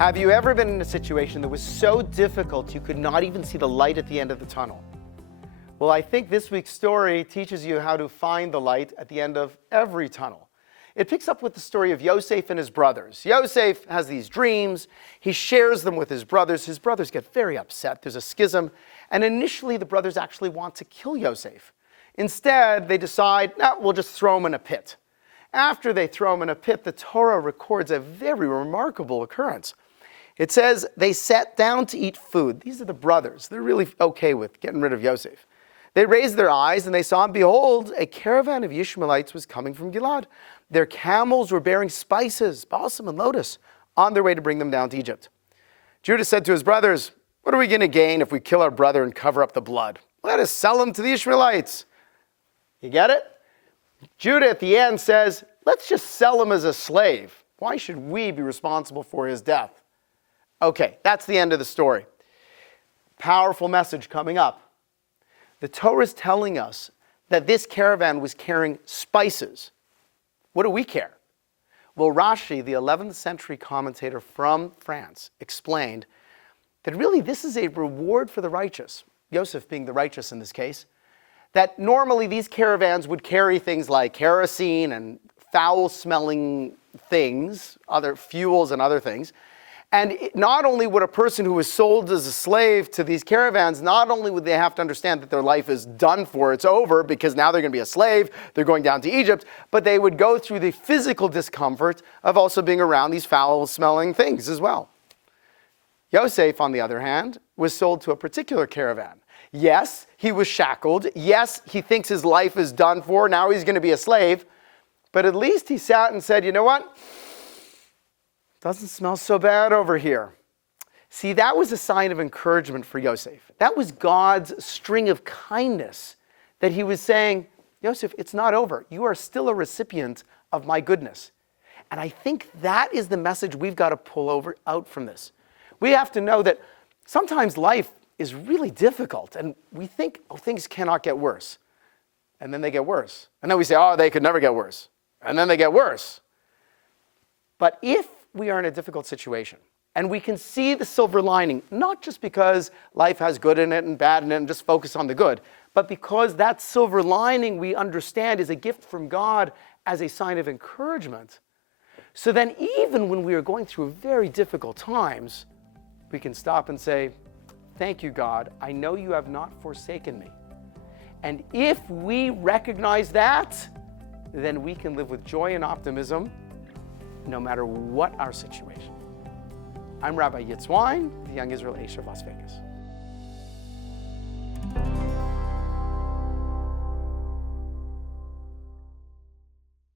Have you ever been in a situation that was so difficult you could not even see the light at the end of the tunnel? Well, I think this week's story teaches you how to find the light at the end of every tunnel. It picks up with the story of Yosef and his brothers. Yosef has these dreams. He shares them with his brothers. His brothers get very upset. There's a schism. And initially, the brothers actually want to kill Yosef. Instead, they decide, we'll just throw him in a pit. After they throw him in a pit, the Torah records a very remarkable occurrence. It says they sat down to eat food. These are the brothers. They're really okay with getting rid of Yosef. They raised their eyes and they saw, and behold, a caravan of Ishmaelites was coming from Gilad. Their camels were bearing spices, balsam and lotus, on their way to bring them down to Egypt. Judah said to his brothers, what are we going to gain if we kill our brother and cover up the blood? Let us sell him to the Ishmaelites. You get it? Judah at the end says, let's just sell him as a slave. Why should we be responsible for his death? Okay, that's the end of the story. Powerful message coming up. The Torah is telling us that this caravan was carrying spices. What do we care? Well, Rashi, the 11th century commentator from France, explained that really this is a reward for the righteous, Yosef being the righteous in this case, that normally these caravans would carry things like kerosene and foul-smelling things, other fuels and other things. And not only would a person who was sold as a slave to these caravans, not only would they have to understand that their life is done for, it's over, because now they're going to be a slave, they're going down to Egypt, but they would go through the physical discomfort of also being around these foul-smelling things as well. Yosef, on the other hand, was sold to a particular caravan. Yes, he was shackled. Yes, he thinks his life is done for. Now he's going to be a slave. But at least he sat and said, you know what? Doesn't smell so bad over here. See, that was a sign of encouragement for Yosef. That was God's string of kindness that he was saying, Yosef, it's not over. You are still a recipient of my goodness. And I think that is the message we've got to pull out from this. We have to know that sometimes life is really difficult, and we think, things cannot get worse. And then they get worse. And then we say, they could never get worse. And then they get worse. But if we are in a difficult situation, and we can see the silver lining, not just because life has good in it and bad in it and just focus on the good, but because that silver lining we understand is a gift from God as a sign of encouragement. So then even when we are going through very difficult times, we can stop and say, thank you, God. I know you have not forsaken me. And if we recognize that, then we can live with joy and optimism no matter what our situation. I'm Rabbi Wyne, the Young Israel Aish of Las Vegas.